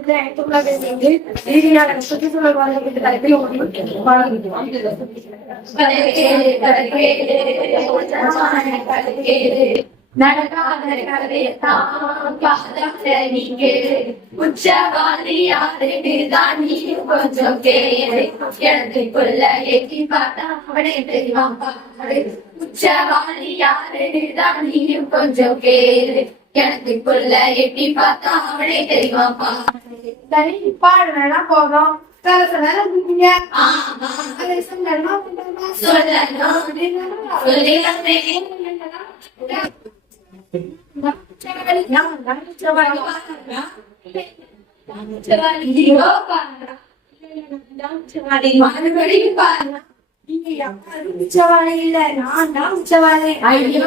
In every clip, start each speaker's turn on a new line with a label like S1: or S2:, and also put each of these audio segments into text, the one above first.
S1: అయితే ఐదు వేసింది ఇది నా శుద్ధి వాళ్ళకి
S2: కలిపి వాళ్ళకి నడకాదరకరే తాకే ఉచ్చవాలియారే దాని కొంచెకే ఎడతి కొల్లయే కి పాట పడే తెరివా పాడే ఉచ్చవాలియారే దాని కొంచెకే எனக்கு புள்ள எட்டி பார்த்தா அவனே தெரியுமாப்பா
S1: சரி பாடுனா போதும்.
S2: மறுபடியும்
S1: இல்ல நான் தான் உச்சவாளி
S2: ஐயோ.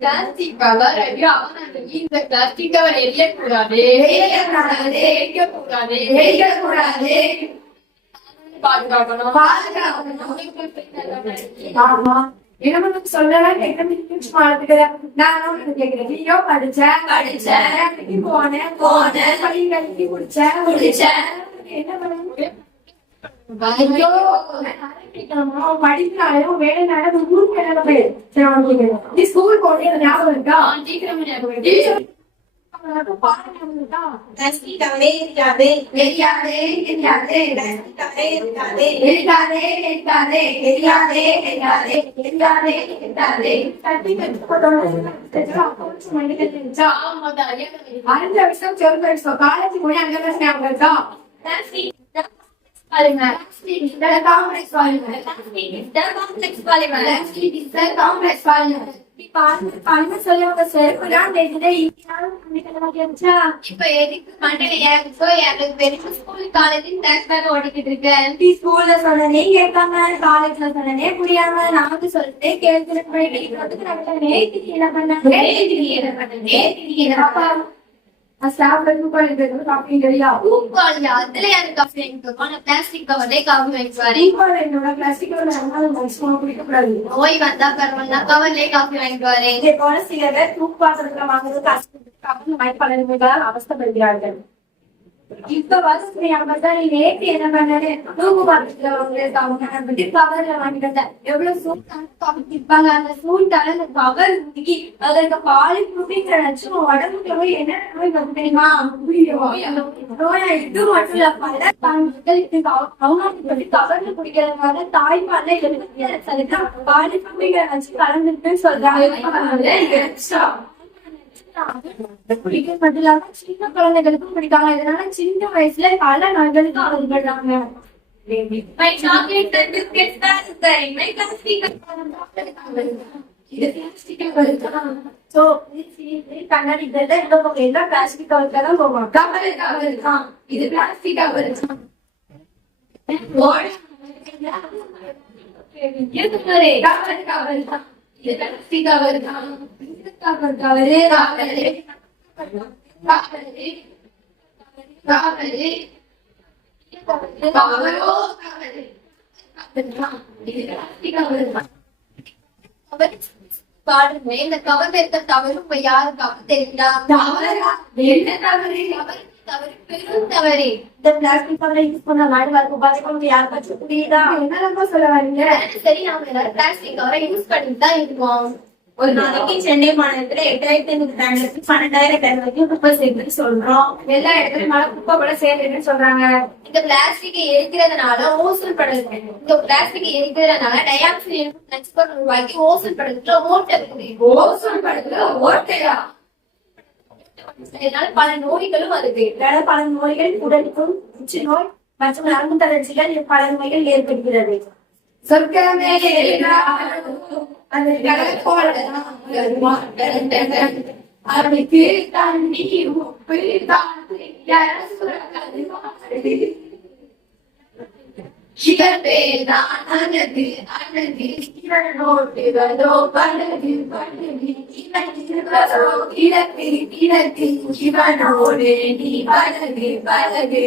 S2: பிளாஸ்டிக் கவர் ஐயோ அவன் இந்த பிளாஸ்டிக் கவர் எரியக்கூடாது.
S1: எரியக்கூடாது. என்ன
S2: ಅಯ್ಯೋ
S1: ಮಾಡಿದ್ರು ಬೇರೆ ನಾನು ಮೂರು ಕಡೆ ಬೇರೆ ಈ ಸ್ಕೂಲ್ ಕೊಡಿರೋದು ಯಾವ ಆಂಧ್ರ ವಿಷ್ಣು ಚೌರ್ಪಡಿಸೋ ಕಾಲೇಜ್ ಮುಳಿ ಅಂಗದ ಸ್ನೇಹ
S2: பாருங்க.
S1: Complex polymer
S2: complex polymer
S1: complex polymer polymer சொல்லி அவங்க சேர்க்குறா
S2: இப்ப எதுக்கு மண்டல ஏகோ எனக்கு தெரிஞ்சு ஸ்கூல் காலேஜ் டாக்டர் ஓடிக்கிட்டு இருக்கேன்
S1: ஸ்கூல்ல சொன்னதே கேட்காம காலேஜ்ல சொன்னதே புரியாம நாக்கு சொல்லிட்டு கேட்கிறேன் பண்ணாங்க? அப்பா ஸ்டாப்ல இருந்து பண்ணிட்டு காப்பி இல்லையா
S2: இல்லையா அதுல யாரு காப்பி ஆனா பிளாஸ்டிக் கவர்லயே காப்பி வாங்கிக்குவாரு
S1: ஈக்குவல் என்னோட பிளாஸ்டிக் கவர்ல இருந்தாலும் மேக்ஸிமம் குடிக்கக்கூடாது
S2: நோய் வந்தா பரவாயில்ல
S1: கவர்லயே காப்பி அவஸ்தப்படுகிறார்கள் இப்ப வசதி தான் நீ நேற்று என்ன பண்ணாரு தூக்கு பாக்கத்துல வாங்குறது அவங்க கவர்ல வாங்கிட்டு வந்தேன் எவ்வளவு சூட்டான இருப்பாங்க அந்த சூட்டால அந்த கவர் ஊத்தி அதற்கு பாலி குடிக்கிற நினைச்சு உடம்புக்கு போய் என்ன நோய் வந்து தெரியுமா நோயா இது மட்டும் இல்ல பல மக்களுக்கு சொல்லி கவர்ல குடிக்கிறதுனால தாய்ப்பால்ல எழுபத்தி பாலி குடிக்கிற நினைச்சு கலந்துட்டு சொல்றாங்க குடிக்கிறது மட்டும் சின்ன குழந்தைகளுக்கும் பிடிக்காங்க இதனால சின்ன வயசுல பல நோய்களுக்கு
S2: ஆளுபடுறாங்க
S1: இது பிளாஸ்டிக் கவருதான் கண்ணாடி எல்லாம் பிளாஸ்டிக் கவருக்கு தான் போவாங்க
S2: கவரு தான் இது பிளாஸ்டிக் கவரு தான் தான் இதற்கு பாடுமே இந்த கவர் தவறு யாருக்காவது தெரியுங்களா
S1: தவறா
S2: என்ன தவறு? அவர்
S1: இந்த பிளாஸ்டிக் கவரை யூஸ் பண்ண நாடு வரக்கு பாதிக்கும் யாருக்காச்சும் புரியுதா என்னென்னமா சொல்ல வரீங்க?
S2: சரி நாம எல்லாரும் பிளாஸ்டிக் கவரை யூஸ் பண்ணிட்டு தான் இருக்கோம்
S1: ஒரு நாளைக்கு சென்னை மாநிலத்துல எட்டாயிரத்தி ஐநூறு டன்னுக்கு பன்னெண்டாயிரம் டன் வரைக்கும் குப்பை சேர்த்துன்னு சொல்றோம். எல்லா இடத்துலயும் மழை குப்பை கூட சேர்த்துன்னு சொல்றாங்க.
S2: இந்த பிளாஸ்டிக்கை எரிக்கிறதுனால ஓசோன் படகு இந்த பிளாஸ்டிக்கை எரிக்கிறதுனால டயாக்சைடு நச்சுப்பொருள் உருவாக்கி ஓசோன் படகுல ஓட்டை
S1: ஓசோன் ஓட்டையா
S2: இதனால பல நோய்களும் அதுக்கு
S1: இதனால பல நோய்கள் உடலுக்கும் புற்றுநோய் மற்றும் நரம்பு தளர்ச்சிகள் பல நோய்கள் ஏற்படுகிறது. சொர்க்கமே அது
S2: தண்ணி உப்பு தான் இவர் பேர்தான் அழகு அழகு இவனோட்டுகளோ பழகு பழகு இவன் இருவரோ கிழக்கு கிழக்கு இவனோடு நீ பழகு பழகு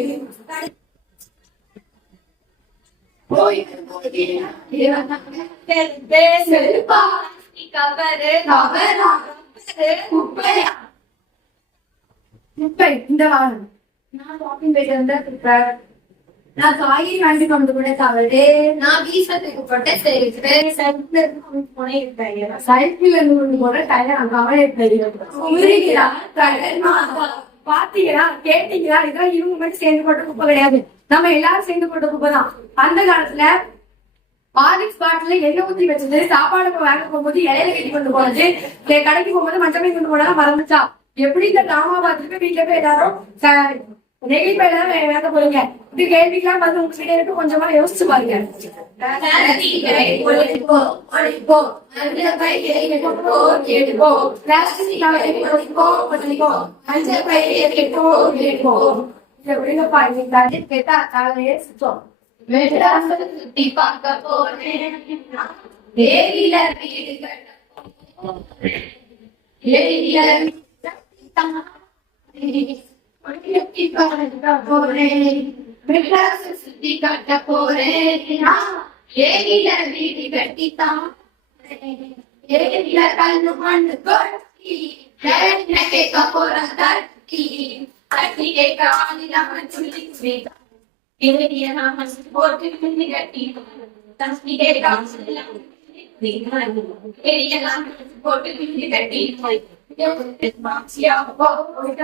S2: கவரு கவரா குப்பையா.
S1: இந்த வாரம். நான் வாக்கிங் போயிட்டு வந்தேன் இப்ப நான் காய்கறி வாங்கி கொண்டு கூட தவறு
S2: நான் வீசத்துக்கு போட்ட சரி
S1: சைக்கிள் இருந்து கொண்டு போன டயர் அவனே தெரியும் பாத்தீங்களா கேட்டீங்களா இதெல்லாம் இவங்க மட்டும் சேர்ந்து போட்ட குப்பை கிடையாது நம்ம எல்லாரும் சேர்ந்து போட்ட குப்பை தான் அந்த காலத்துல ஆரிக்ஸ் பாட்டில எண்ணெய் ஊத்தி வச்சது சாப்பாடு வாங்க போகும்போது இலையில கட்டி கொண்டு போனது கடைக்கு போகும்போது மஞ்சள் கொண்டு போனா மறந்துச்சா எப்படி இந்த கிராம பார்த்துட்டு வீட்டுல போய் எல்லாரும் நெகிழி பையில தான் வாங்க போறீங்க. இது கேள்விக்கெல்லாம் வந்து உங்க கிட்ட இருக்கு கொஞ்சமா யோசிச்சு பாருங்க.
S2: நதிகளை ஒழிப்போ ஒழிப்போ அந்த பையை எடுப்போ எடுப்போ பிளாஸ்டிக் ஒழிப்போ ஒழிப்போ அந்த பையை எடுப்போ எடுப்போ
S1: எப்படிங்கப்பா இன்னைக்கு தண்ணி கேட்டா காலையே சுத்தம்
S2: மெட்ராஸ் சுத்தி பார்க்க போனேன் தேவில வீடு கட்ட தேவில சுத்தி பார்க்க போறேன் மெட்ராஸ் சுத்தி காட்ட போறேன் தேவில வீடு கட்டித்தான் ஏரியில கண்ணு மண்ணு கொட்டி என்ன கேட்க போற தட்டி தட்டி கேட்க ஆளிலாம சொல்லி சொல்லித்தான் ஏரிய நாம போட்டு பின்னி கட்டி தம்பி கேட்க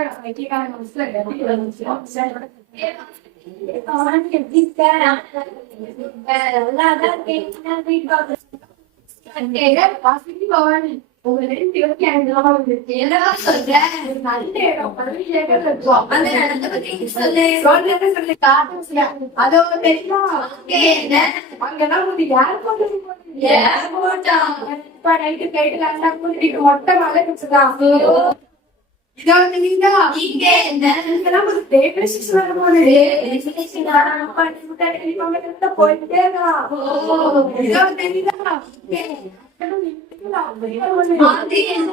S2: ஏரிய நாம போட்டு பின்னி கட்டி மாசியா போ என்னடா அந்த பத்தி சொல்லு
S1: அதோ தெரியுமா
S2: அங்க என்ன
S1: அங்கெல்லாம் வந்து யார் கொண்டு இப்ப நைட்டு கைட்டு லாஸ்டா கூட்டிட்டு மொட்டை மலை குடிச்சுதான் இதோ வந்தீங்களா
S2: இங்க
S1: இதெல்லாம் ஒரு டேபிள் வர போகுது போயிட்டே இருக்கலாம் இதோ வந்தீங்களா
S2: அது என்ன?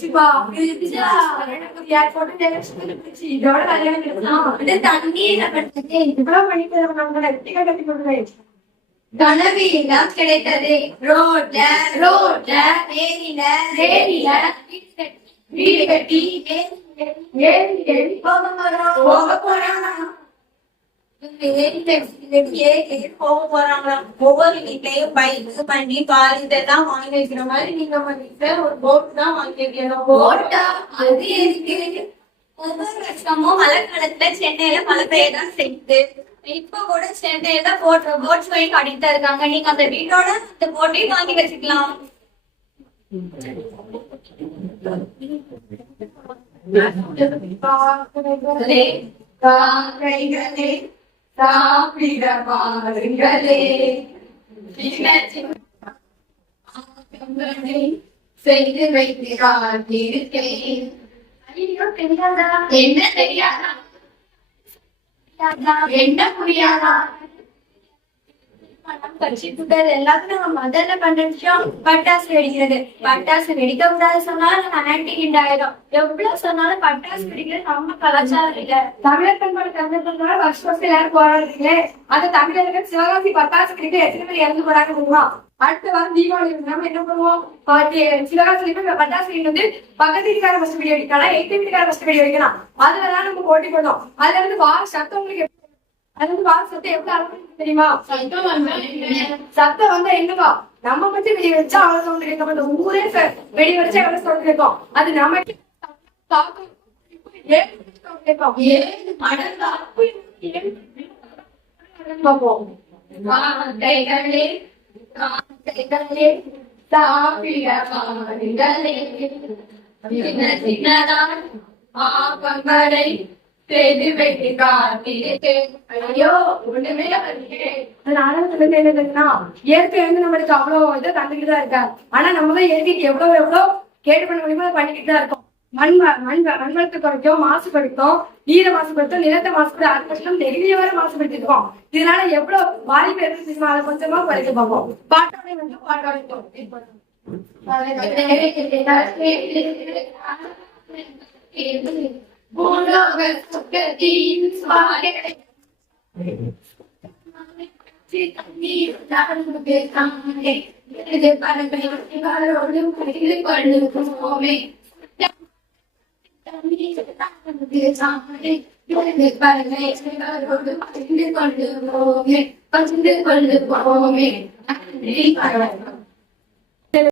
S1: சிப்பா, இருக்குதா? எனக்கு ஒரு ஏர்போர்ட் டெலிவரி இருந்துச்சு. இதோட கல்யாணம் இருக்கலாம்.
S2: இந்த தண்ணி என்ன பண்றது
S1: இவ்வளவு பண்ணி தருவாங்க. அவங்க ரெட்டிகா கட்டி கொடுக்குறேன்.
S2: கனவு எல்லாம் கிடைத்தது. ரோட்ல ரோட்ல ஏரியில ஏரியில வீடு கட்டி
S1: ஏறி, போக போறோம்.
S2: போக போறானா
S3: போக போறாங்க ஒவ்வொரு வீட்லயும் பைக் பண்ணி பாருங்க இதெல்லாம் வாங்கி வைக்கிற மாதிரி நீங்க நம்ம வீட்டுல ஒரு போட் தான் வாங்கி வைக்கணும்.
S2: போட்டா அது எதுக்கு?
S3: ஒவ்வொரு வருஷமும் மழை காலத்துல சென்னையில மழை பெய்யதான் செய்யுது. இப்ப கூட சென்னையில போட் போட் வாங்கி கட்டிட்டு இருக்காங்க. நீங்க அந்த வீட்டோட அந்த போட்டையும் வாங்கி வச்சுக்கலாம்.
S2: காக்கைகளே சாப்பிட பாருங்களே. செய்து வைத்து
S1: தெரியாதா?
S2: என்ன தெரியாதா? என்ன புரியாதா?
S1: பணம், கட்சி புட்டது எல்லாத்தையும் நம்ம முதல்ல பண்ற விஷயம் பட்டாசு வெடிக்கிறது. பட்டாசு வெடிக்க கூடாது சொன்னாலும் நம்ம ஆன்டி ஹிண்ட் ஆயிடும். எவ்வளவு சொன்னாலும் பட்டாசு வெடிக்கிறது நம்ம கலாச்சாரம் இல்ல. தமிழர் பண்பாடு தமிழர் பண்பாடு வருஷம் வருஷம் எல்லாரும் போராடுறீங்களே. அந்த தமிழர்கள் சிவகாசி பட்டாசு வெடிக்க எத்தனை பேர் இறந்து போறாங்க தெரியுமா? அடுத்த வாரம் தீபாவளி நம்ம என்ன பண்ணுவோம்? பாட்டி சிவகாசி போய் பட்டாசு வெடி வந்து பக்கத்து வீட்டுக்கார ஃபர்ஸ்ட் வெடி அடிக்கலாம் எயித்து வீட்டுக்கார ஃபர்ஸ்ட் வெடி வைக்கலாம் அதுலதான் நம்ம போட்டி போட்டோம் அதுல இருந்து வா சத்தம் உங்களுக்கு அது வந்து வார சத்தம் எப்படி அளவு தெரியுமா?
S2: சத்தம் வந்தா
S1: என்னவா நம்ம மட்டும் வெடி வச்சா அவ்வளவு சவுண்ட் அந்த ஊரே வெடி வச்சா எவ்வளவு சவுண்ட் கேட்கும் அது பார்ப்போம்
S2: சின்ன சின்னதான் ஆக்கங்களை ஐயோ ஒண்ணுமே
S1: ஆரம்பத்துல இருந்து இயற்கை வந்து நம்மளுக்கு அவ்வளவு இதை தந்துக்கிட்டு தான் இருக்கா ஆனா நம்ம இயற்கைக்கு எவ்வளவு எவ்வளவு கேடு பண்ண முடியுமோ பண்ணிக்கிட்டு தான் இருக்கோம் மண் மண் மண்வளத்தை குறைக்கும் மாசுபடுத்தும் நீரை மாசுபடுத்தும் நிலத்தை மாசுபடுத்தும் அது மட்டும் நெகிழிய வரை மாசுபடுத்திருக்கோம் இதனால எவ்வளவு பாதிப்பு ஏற்படுத்தி அதை கொஞ்சமா குறைக்க பார்ப்போம் பாட்டோட வந்து பாட்டோட
S2: बोलो गगन स्वागे चितनी दान के सामने मेरे दे पर मेरे बार रोले मुझे पढ़ ले तुमको में चितनी दान के सामने मेरे दे पर मेरे बार रोले मुझे पढ़ ले तुमको में पढ़ ले तुमको में नहीं पाया